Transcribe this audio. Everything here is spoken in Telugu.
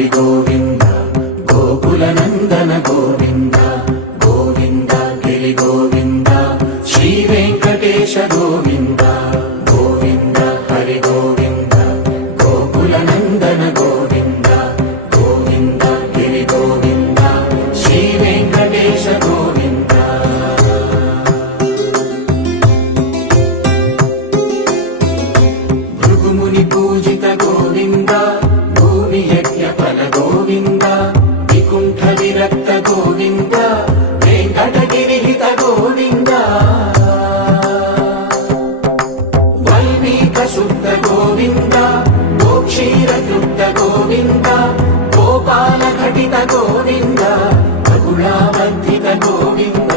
హరి గోవింద గోకుల నందన గోవింద గోవింద గిరి గోవింద శ్రీ వెంకటేశ గోవింద గోవింద హరి గోవింద గోకుల నందన గోవింద గోవింద గిరి గోవింద శ్రీ వెంకటేశ గోవింద భృగుముని పూజిత గోవింద భూమి యజ్ఞ ఫల గోవింద వికుంఠ విరక్త గోవింద వెంకటగిరిహిత గోవింద వల్మీక శుద్ధ గోవింద గోక్షీర తృప్త గోవింద గోపాల ఘటిత గోవింద బహుళావర్ధిత గోవింద